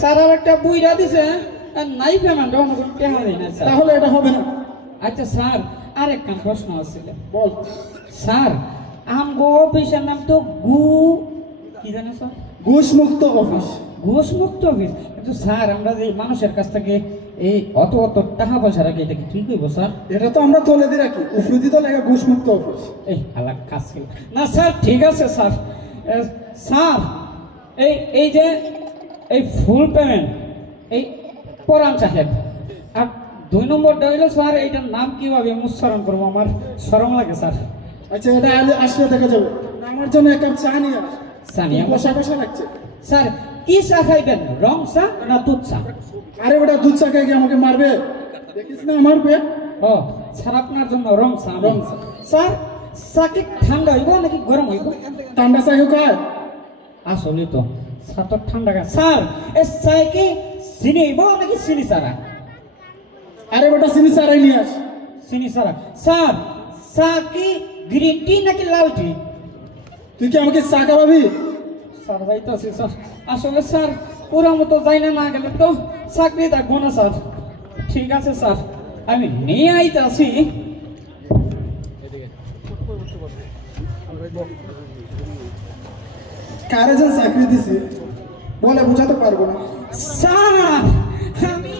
Sir আর একটা বুইরা দিছে আর নাই পেমেন্ট অন্য কোনো টাকা দেয় না স্যার। তাহলে এটা হবে না। আচ্ছা স্যার আরেকটা প্রশ্ন আছিল। বল। স্যার আমগো অফিসের নাম তো কি জানেন স্যার? ঘুষ মুক্ত অফিস। ঘুষ মুক্ত অফিস। কিন্তু স্যার আমরা যে মানুষের কাছ থেকে এই অত টাকা পয়সা রাখি, এটা কি ঠিক হইব স্যার? এটা তো আমরা তলে দিয়ে রাখি, উফরুদি তো লেখা ঘুষ মুক্ত অফিস। এই আলাক কাজ না স্যার, ঠিক আছে স্যার। স্যার এই যে এই ফুল পেমেন্ট এই পরাণ সাহেব, আর 2 নম্বরটা হইলো স্যার এইটার নাম কিভাবে উচ্চারণ করবো, আমার শরম লাগে স্যার। আচ্ছা এটা আসলে দেখা যাবে। আমার জন্য এক কাপ চা নিয়ে আস। সানিয়া কষা কষা লাগছে। স্যার কি চা খাইবেন, রং চা না দুধ চা? আরে বেটা দুধ চা খেয়ে আমাকে মারবে, দেখিস না আমার পেট। ও স্যার আপনার জন্য রং চা। রং চা। স্যার চা কি ঠান্ডা হইব নাকি গরম হইব? ঠান্ডা চা কেউ খায়? আসলে তো চা তো ঠান্ডা খায়। স্যার এই চা কি চিনি হইব নাকি চিনি ছাড়া? আরে বেটা চিনি চারাই নিয়ে আস। চিনি ছাড়া। স্যার চা কি গ্রিন টি নাকি লাল টি? তুই কি আমাকে চা খাওয়াবি? স্যার যাইতেছি স্যার। আসলে স্যার পুরো মতো যাই না গেলে তো চাকরি থাকবো না স্যার। ঠিক আছে স্যার, আমি নিয়ে আইতাছি। কারে যেন চাকরি দিছি বলে বোঝাতে পারবো না। স্যার আমি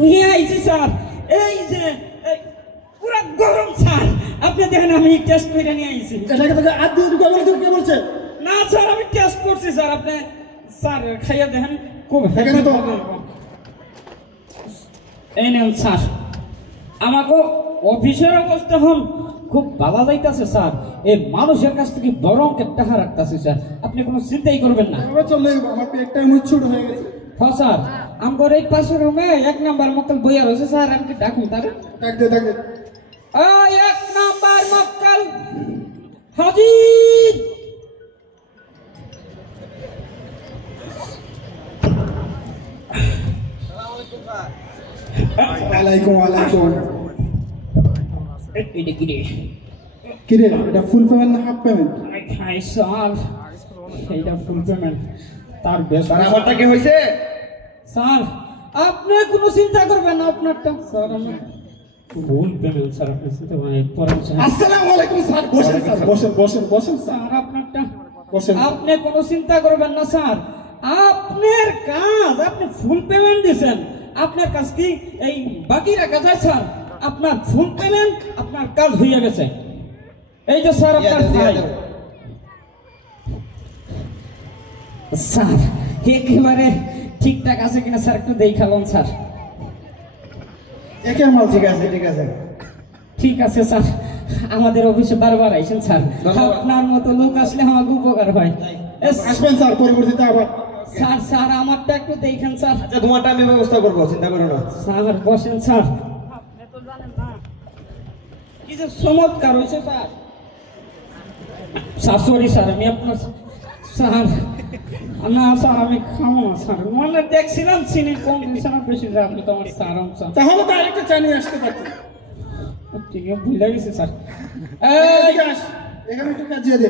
নিয়ে আইছি স্যার। এই যে পুরা গরম স্যার, আপনি দেখেন আমি টেস্ট করে নিয়ে আইছি। এটাকে তোকে আর দিয়ে ঢুকা বলছে, কে বলছে? না স্যার আমি টেস্ট করছি স্যার, আপনি স্যার খাইয়া দেখেন খুব দেখেন তো। এই নেন স্যার, আমাকে অফিসের অবস্থা হন খুব ভালো যাইতেছে স্যার। এই মানুষের কাছ থেকে বড় অঙ্কের টাকা রাখতেছে স্যার, আপনি কোনো চিন্তাই করবেন না। চললে আমার পেটটা মুচ্ছুট হয়ে গেছে। হ্যাঁ স্যার, আমার এই পাশের রুমে 1 নাম্বার মক্কেল বইয়া রয়েছে স্যার, আমি কি ডাকুন তার? ডাক দে ডাক দে। 1 নাম্বার মক্কেল হাজির। ওয়ালাইকুম ওয়ালাইকুম। এটা কি রে? কিরে এটা ফুল পেমেন্ট না হাফ পেমেন্ট? খাই স্যার, এইটা ফুল পেমেন্ট। তার বেশ আমারটা কি হয়েছে স্যার? আপনি কোনো চিন্তা করবেন না, আপনারটা স্যার আমার ফুল পেমেন্ট স্যার। আপনি চিন্তা করেন পরে। আসসালামু আলাইকুম স্যার। বসেন স্যার, বসেন বসেন বসেন স্যার। স্যার আপনারটা বসেন। আপনি কোনো চিন্তা করবেন না স্যার, আপনার কাজ আপনি ফুল পেমেন্ট দিয়েছেন, আপনার কাজ কি এই বাকি রাখা যায় স্যার? আপনার ফুল পেমেন্ট, আপনার কাজ হয়ে গেছে। এই যে স্যার আপনার ভাই। স্যার একেবারে ঠিকঠাক আছে কিনা স্যার একটু দেখালাম স্যার। একের মাল ঠিক আছে ঠিক আছে ঠিক আছে স্যার, আমাদের অফিসে বারবার আইসেন স্যার, আপনার মতো লোক আসলে আমাকে উপকার হয়। আসবেন স্যার পরবর্তীতে আবার। স্যার স্যার আমারটা একটু দেখেন স্যার। আচ্ছা তোমারটা আমি ব্যবস্থা করবো, চিন্তা করো না। স্যার বসেন স্যার। কি যে চমৎকার হয়েছে স্যার। স্যার সরি স্যার, আমি আপনার স্যার না স্যার আমি খাবো না স্যার, মানে দেখছিলাম চিনি কম দিয়েছে না বেশি, আপনি তো আমার স্যার স্যার। তাহলে তো আরেকটা চা নিয়ে আসতে পারতেন। ঠিক আছে ভুলে গেছি স্যার। এখানে একটু কাজিয়ে দে।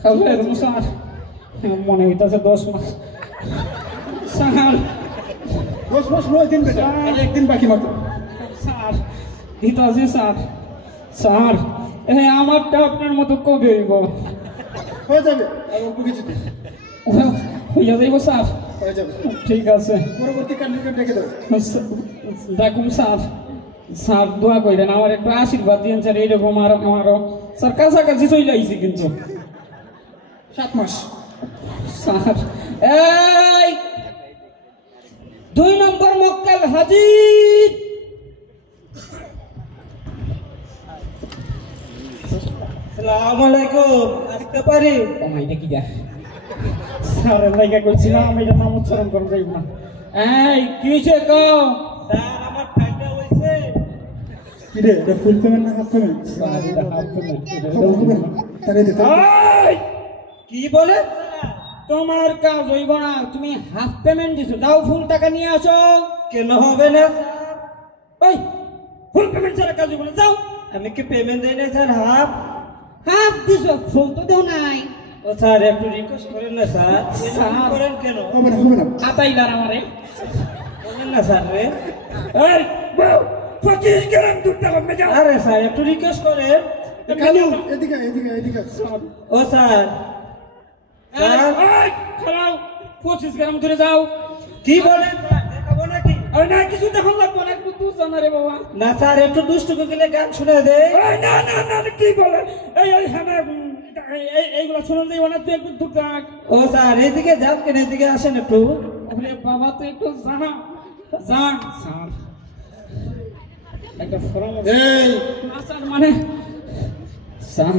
খাবো এরকম স্যার, মনে হইতেছে 10 মাস স্যার। বস বস, 9 দিন বেটা, আর 1 দিন বাকি মাত্র। স্যার দিতে আছে স্যার। স্যার আমারটা আপনার মতো কবে হইব? হয়ে যাবে আর অল্প কিছুতে হইয়া যাইব স্যার? হয়ে যাবে। ঠিক আছে, পরবর্তী ক্যান্ডিডেট ডেকে দাও। দেখুন স্যার, স্যার দোয়া করেন আমার একটু আশীর্বাদ দিন স্যার। এইরকম আমারও স্যার কাছাকাছি চলে আইছি কিন্তু 7 মাস। স্যার এই 2 নম্বর মক্কেল হাজির। আসসালামু আলাইকুম, আসতে পারি? এটা কি দেখ স্যার, লাইকা করছিলাম আমি এটা নাম উচ্চারণ করে যাইব না। এই কি হয়েছে কও? স্যার আমার ফাইলটা হইছে। কিরে এটা ফুল পেমেন্ট না হাফ পেমেন্ট? স্যার এটা হাফ পেমেন্ট। তারে দে। এই কি বলে? তোমার কাজ হইব না, তুমি হাফ পেমেন্ট দিছো, দাও ফুল টাকা নিয়ে আসো। কেন হবে না? ওই ফুল পেমেন্ট ছাড়া কাজ হইব না, যাও। আমি কি পেমেন্ট দেই না স্যার? হাফ হাফ দিছো, ফুল তো দেও নাই। ও স্যার একটু রিকোয়েস্ট করেন না স্যার স্যার। এরকম করেন কেন হবে না হবে না আতাইলার আমারে বলেন না স্যার রে এই বউ 25 গ্রাম দুধ টাকা মেজা আরে স্যার একটু রিকোয়েস্ট করেন কালু এদিকে এদিকে এদিকে ও স্যার স্যার এই খারাও 25 গ্রাম ধরে যাও কি বলেন স্যার দেখাবো নাকি আরে না কিছু দেখুন লাগবে না একটু তুই জানা রে বাবা না স্যার একটু দুষ্টু গেলে গান শুনে দে এই না না না না, কি বলে এই হ্যাঁ এইগুলো শুনুন যাই না তুই একটু দুধ রাখ ও স্যার এইদিকে যান কেন এদিকে আসেন একটু ওরে বাবা তুই একটু জানা জান স্যার একটা ফরম এই না স্যার মানে স্যার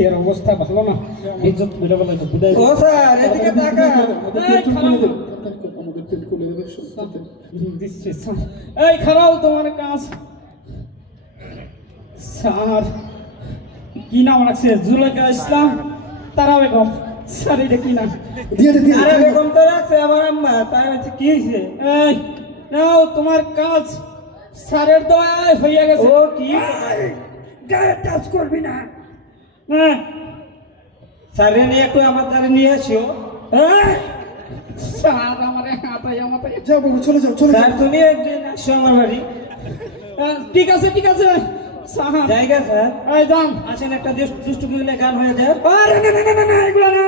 এর অবস্থা ভালো না ইজ্জত করে বলে তো বুঝাই ও স্যার এদিকে তাকান এই খারাপ আমাদের তেল খুলে দেবে সত্যি দিচ্ছি স্যার এই খারাপ তোমার কাজ স্যার কি নাম রাখছে জুলেখা ইসলাম তারা বেগম স্যার এটা কি নাম দিয়ে দে দিয়ে আরে দে বেগম তো রাখছে আমার আম্মা তার হচ্ছে কি হয়েছে এই নাও তোমার কাজ স্যারের দয়ায় হইয়া গেছে ও কি গায়ে টাচ করবি না হ্যাঁ স্যারে নিয়ে একটু আমার দ্বারা নিয়ে আসিও এই, স্যার আমারে হাতাই আমাতাই যাও বাবু চলে যাও চলে স্যার যাও তুমি একদিন আসো আমার বাড়ি ঠিক আছে স্যার জায়গা স্যার এই যান আসেন একটা দুষ্টু গেলে গান হয়ে যায় আরে না না না না না এগুলা না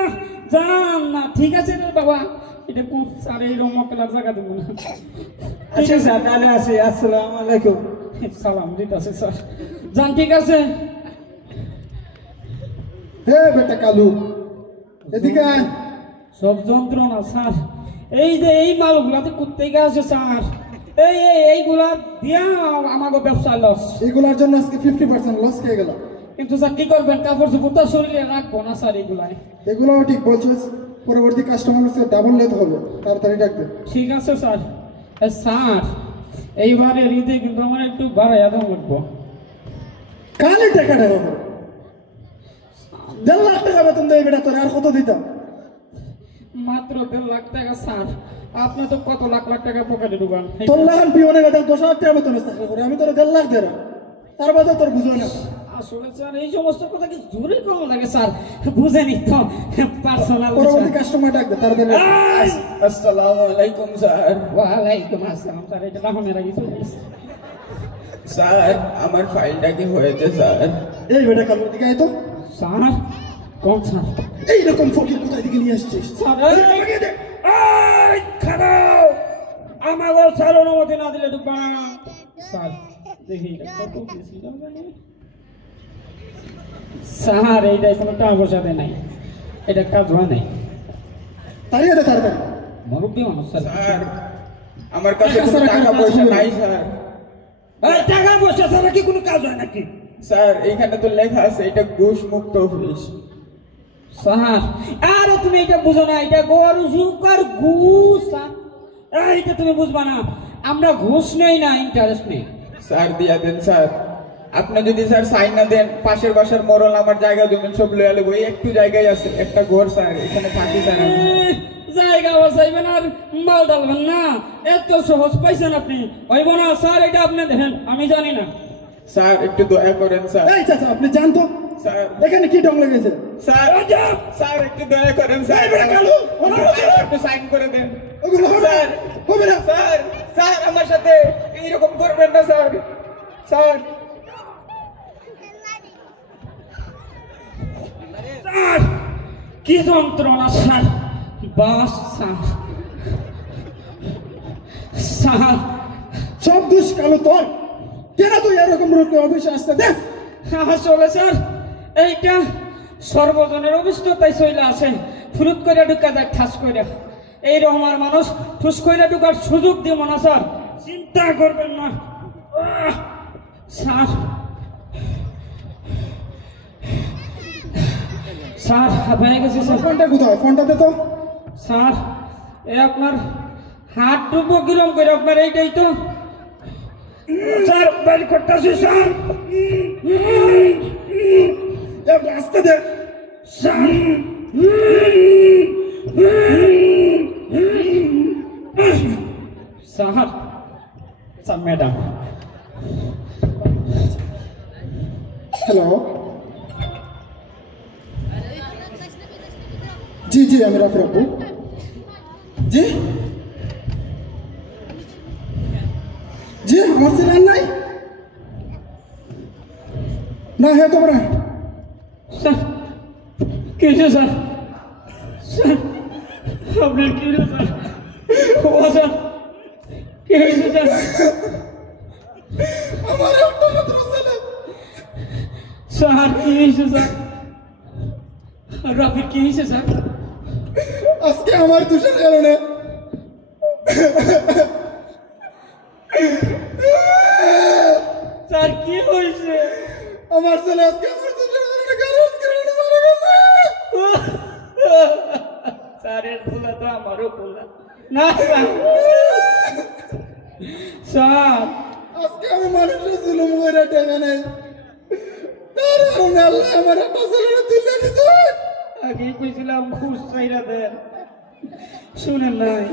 যান না ঠিক আছে রে বাবা এটা কোন স্যার এই রকম মকলার জায়গা দেবো না আচ্ছা স্যার তাহলে আসি আসসালামু আলাইকুম সালাম দিতেছে স্যার যান ঠিক আছে হে বেটা কালু এদিকে আয় সব যন্ত্রণা স্যার এই যে এই মালগুলাতে কোথেকে আসে স্যার এইগুলা দিয়া আমাকে ব্যবসা লস এইগুলোর জন্য আজকে 50% লস খেয়ে গেল কিন্তু স্যার কি করবেন কাপড় চোপড় তো শরীরে রাখবো না স্যার এইগুলাই এগুলোও ঠিক বলছিস পরবর্তী কাস্টমার কাছে ডাবল লেট হবে তাড়াতাড়ি ডাক দে ঠিক আছে স্যার স্যার এইবারে ঈদে কিন্তু আমার একটু বাড়াইয়া দাম লাগবো কানে টাকাটা হবে 1.5 লাখ টাকা বেতন দেয় বেটা তোর আর কত দিতাম মাত্র 1.5 লাখ টাকা স্যার আপনি তো কত লাখ লাখ টাকা পকেটে ঢুকান তোর লাগান পিওনে বেতন 10,000 টাকা বেতন চাকরি করে আমি তোর 1.5 লাখ দেয় তার বাদে তোর বুঝো না আসলে স্যার এই সমস্ত কথা কি জোরে কম লাগে স্যার বুঝেনি তো পার্সোনাল পরবর্তী কাস্টমার ডাক দে তাড়াতাড়ি আসসালামু আলাইকুম স্যার ওয়ালাইকুম আসসালাম স্যার এটা লাহনের আগে চলে এসেছে। স্যার আমার ফাইলটা কি হয়েছে স্যার এই বেটা কালু দিকে আয় তো স্যার কোন স্যার এইরকম ফকির কোথায় থেকে নিয়ে আসছিস স্যার এই খারাপ আমাকে স্যার অনুমতি না দিলে ঢুকবা না স্যার দেখি এটা কত বেশি দাম জানি স্যার এইটা কোনো টাকা পয়সা দেয় নাই এটা কাজ হয় নাই তাড়িয়ে দে তাড়াতাড়ি মুরব্বী মানুষ স্যার স্যার আমার কাছে কোনো টাকা পয়সা নাই স্যার এই টাকা পয়সা ছাড়া কি কোনো কাজ হয় নাকি স্যার এইখানে তো লেখা আছে এটা ঘুষ মুক্ত অফিস স্যার আরে তুমি এটা বুঝো না এটা গরু সুকার ঘুষ স্যার এইটা তুমি বুঝবা না আমরা ঘুষ নেই না ইন্টারেস্ট নেই স্যার দিয়া দেন স্যার আপনি যদি স্যার সাইন না দেন পাশের বাসার মরল আমার জায়গা জমি সব লয়ে আলো ওই একটু জায়গায় আছে একটা ঘর স্যার এখানে থাকি স্যার আমি। জায়গা বাসাইবেন আর মাল ডালবেন না এত সহজ পাইছেন আপনি হইব না স্যার এটা আপনি দেখেন আমি জানি না স্যার একটু দয়া করেন স্যার এই চাচা আপনি জানতো স্যার এখানে কি ডং লেগেছে স্যার স্যার একটু দয়া করেন স্যার একটু সাইন করে দেন ওগুলো হবে না, স্যার হবে না স্যার স্যার আমার সাথে এইরকম করবেন না স্যার স্যার স্যার কি যন্ত্রণা স্যার বাস স্যার স্যার সব দোষ কালো তোর কেন তুই এরকম রোগ অফিসে আসতে দেখ আসলে স্যার এইটা সর্বজনের অভিষ্টতাই চলে আসে ফুরুত করে ঢুকা যায় ঠাস করে এইরকম আর মানুষ ঠুস করে ঢুকার সুযোগ দিব না স্যার চিন্তা করবেন না স্যার স্যার হয়ে গেছে স্যার ফোনটা কোথায় ফোনটা দে তো স্যার এ আপনার হাত ডুবো কিরম করে আপনার এইটাই তো স্যার বাইর করতেছি স্যার আসতে দে sir sir sir madam hello জি জি আমার ছেলে আর নাই না হে তোমরা স্যার কি হয়েছে স্যার স্যার আপনার কি হয়েছে স্যার ও স্যার কি হয়েছে স্যার আমার একটা মাত্র ছেলে স্যার কি হয়েছে স্যার রাফির কি হয়েছে স্যার আজকে আমার দোষের কারণে স্যার কি হয়েছে আমার ছেলে আজকে আমার দোষের কারণে মারা গেছে স্যারের ভুলা তো আমারও ভুলা না স্যার স্যার আজকে আমি মানুষের জুলুম করে টাকা নেই তার কারণে আল্লাহ আমার একটা ছেলে তুলে নিতে আগেই কইছিলাম ঘুষ চাইরা দেন শুনেন নাই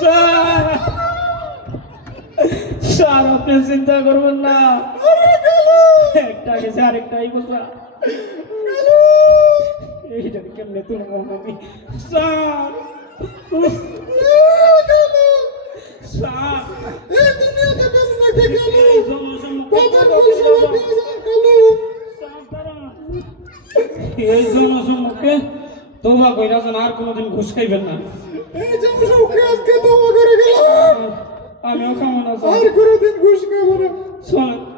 স্যার স্যার আপনি চিন্তা করবেন না একটা গেছে আরেকটা এই বসা এইটা কেমনে তুলবো আমি স্যার স্যার এই জনসম্মুখে তোবা কইরাছেন আর কোনোদিন ঘুষ খাইবেন না আমিও খাবো না আর কোনোদিন ঘুষ খাবো না চলেন